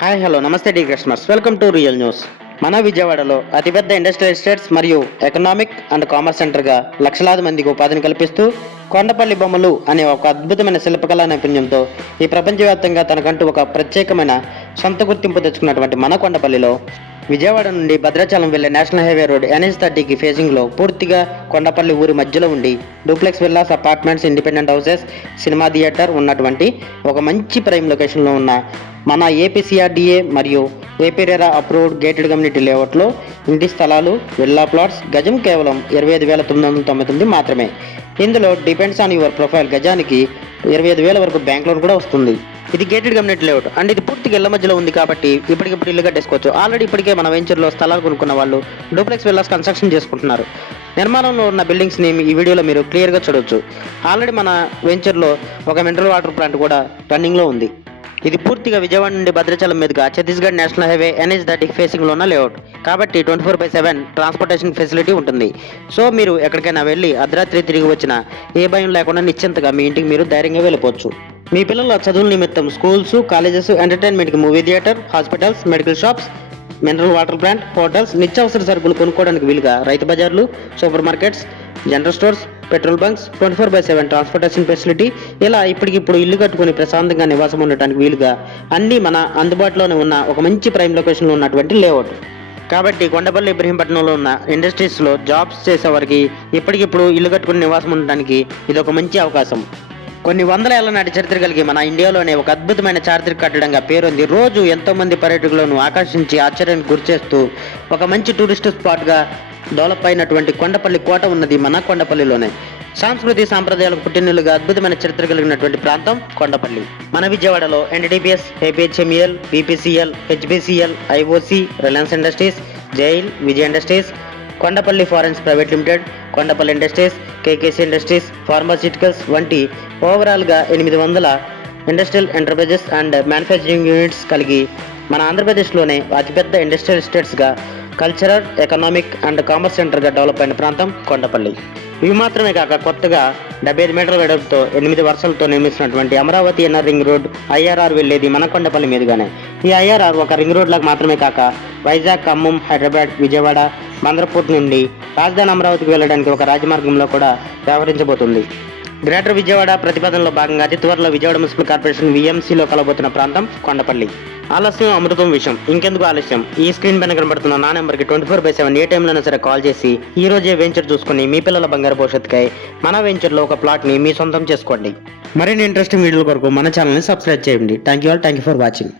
Hi hello namaste the customers, welcome to real news. మన విజయవాడలో అతిపెద్ద ఇండస్ట్రియల్ ఎస్టేట్స్ మరియు ఎకనామిక్ అండ్ కామర్స్ సెంటర్గా లక్షలాది మందికి ఉపాధిని కల్పిస్తూ కొండపల్లి బొమ్మలు అనే ఒక అద్భుతమైన శిల్పకళా నైపుణ్యంతో ఈ ప్రపంచవ్యాప్తంగా తనకంటూ ఒక ప్రత్యేకమైన సొంత గుర్తింపు తెచ్చుకున్నటువంటి మన కొండపల్లిలో విజయవాడ నుండి భద్రాచలం వెళ్లే నేషనల్ హైవే రోడ్ NH30కి ఫేజింగ్లో పూర్తిగా కొండపల్లి ఊరి మధ్యలో ఉండి duplex villas, apartments, independent houses, cinema theatre ఉన్నటువంటి ఒక మంచి ప్రైమ్ లొకేషన్లో ఉన్న మన APCRDA మరియు ఏపీరేరా అప్రూవ్డ్ గేటెడ్ కమ్యూనిటీ లేఅవుట్లో ఇంటి స్థలాలు, విల్లా ప్లాట్స్ గజం కేవలం 25,999 మాత్రమే. ఇందులో డిపెండ్స్ ఆన్ యువర్ ప్రొఫైల్ గజానికి 25,000 వరకు బ్యాంక్ లోన్ కూడా వస్తుంది. ఇది గేటెడ్ కమ్యూనిటీ లేఅవుట్ అండ్ ఇది పూర్తిగా ఇళ్ల మధ్యలో ఉంది కాబట్టి ఇప్పటికిప్పుడు ఇల్లు కట్టేసుకోవచ్చు. ఆల్రెడీ ఇప్పటికే మన వెంచర్లో స్థలాలు కొనుక్కున్న వాళ్ళు డూప్లెక్స్ విల్లాస్ కన్స్ట్రక్షన్ చేసుకుంటున్నారు. నిర్మాణంలో ఉన్న బిల్డింగ్స్ని ఈ వీడియోలో మీరు క్లియర్గా చూడవచ్చు. ఆల్రెడీ మన వెంచర్లో ఒక మినరల్ వాటర్ ప్లాంట్ కూడా రన్నింగ్లో ఉంది. ఇది పూర్తిగా విజయవాడ నుండి భద్రాచలం మీదుగా ఛత్తీస్గఢ్ నేషనల్ హైవే NH30 ఫేసింగ్లో ఉన్న లేఅవుట్ కాబట్టి 24/7 ట్రాన్స్పోర్టేషన్ ఫెసిలిటీ ఉంటుంది. సో మీరు ఎక్కడికైనా వెళ్ళి అర్ధరాత్రి తిరిగి వచ్చినా ఏ భయం లేకుండా నిశ్చింతగా మీ ఇంటికి మీరు ధైర్యంగా వెళ్ళిపోవచ్చు. మీ పిల్లల చదువుల నిమిత్తం స్కూల్స్, కాలేజెస్, ఎంటర్టైన్మెంట్కి movie theatre, hospitals, medical shops, mineral water plant, hotels, నిత్యావసర సరుకులు కొనుక్కోవడానికి వీలుగా రైతు బజార్లు, super markets, general stores, petrol bunks, 24/7 transportation facility, ఇలా ఇప్పటికిప్పుడు ఇల్లు కట్టుకుని ప్రశాంతంగా నివాసం ఉండటానికి వీలుగా అన్నీ మన అందుబాటులోనే ఉన్న ఒక మంచి ప్రైమ్ లొకేషన్లో ఉన్నటువంటి లేఅవుట్. కాబట్టి కొండపల్లి ఇబ్రహీంపట్నంలో ఉన్న ఇండస్ట్రీస్లో జాబ్స్ చేసేవారికి ఇప్పటికిప్పుడు ఇల్లు కట్టుకుని నివాసం ఉండడానికి ఇది ఒక మంచి అవకాశం. కొన్ని వందల ఏళ్ల నాటి చరిత్ర కలిగి మన ఇండియాలోనే ఒక అద్భుతమైన చారిత్రక కట్టడంగా పేరొంది. రోజు ఎంతో మంది పర్యాటకులను ఆకర్షించి ఆశ్చర్యానికి గురిచేస్తూ ఒక మంచి టూరిస్ట్ స్పాట్గా డెవలప్ అయినటువంటి కొండపల్లి కోట ఉన్నది మన కొండపల్లిలోనే. సంస్కృతి సాంప్రదాయాలకు పుట్టినలుగా అద్భుతమైన చరిత్ర కలిగినటువంటి ప్రాంతం కొండపల్లి. మన విజయవాడలో NDPS, APHMEL, BPCL, HPCL, IOC, Reliance industries, జైల్, విజయ్ ఇండస్ట్రీస్, కొండపల్లి ఫారెన్స్ private limited, Kondapalli industries, KKC industries, pharmaceuticals వంటి ఓవరాల్గా 800 industrial enterprises and manufacturing units కలిగి మన ఆంధ్రప్రదేశ్లోనే అతిపెద్ద ఇండస్ట్రియల్ ఎస్టేట్స్గా, కల్చరల్, ఎకనామిక్ అండ్ కామర్స్ సెంటర్గా డెవలప్ అయిన ప్రాంతం కొండపల్లి. ఇవి మాత్రమే కాక కొత్తగా 75 మీటర్ల వెడల్పుతో 8 వరుసలతో నిర్మిస్తున్నటువంటి Amaravati inner ring road IRR వెళ్ళేది మన కొండపల్లి మీదుగానే. ఈ IRR ఒక రింగ్ రోడ్ లాగా మాత్రమే కాక వైజాగ్, ఖమ్మం, హైదరాబాద్, విజయవాడ, బందర్పూర్ నుండి రాజధాని అమరావతికి వెళ్ళడానికి ఒక రాజమార్గంలో కూడా వ్యవహరించబోతుంది. గ్రేటర్ విజయవాడ ప్రతిపాదనలో భాగంగా అతి త్వరలో విజయవాడ మున్సిపల్ కార్పొరేషన్ VMCలో కలబోతున్న ప్రాంతం కొండపల్లి. ఆలస్యం అమృతం విషయం, ఇంకెందుకు ఆలస్యం? ఈ స్క్రీన్ పైన కనబడుతున్న నా నెంబర్కి 24/7 ఏ టైంలోనే సరే కాల్ చేసి ఈ రోజే వెంచర్ చూసుకుని మీ పిల్లల బంగారు భవిష్యత్తుకై మన వెంచర్లో ఒక ప్లాట్ని మీ సొంతం చేసుకోండి. మరిన్ని ఇంట్రెస్టింగ్ వీడియోల కొరకు మన ఛానల్ని సబ్స్క్రైబ్ చేయండి. Thank you for watching.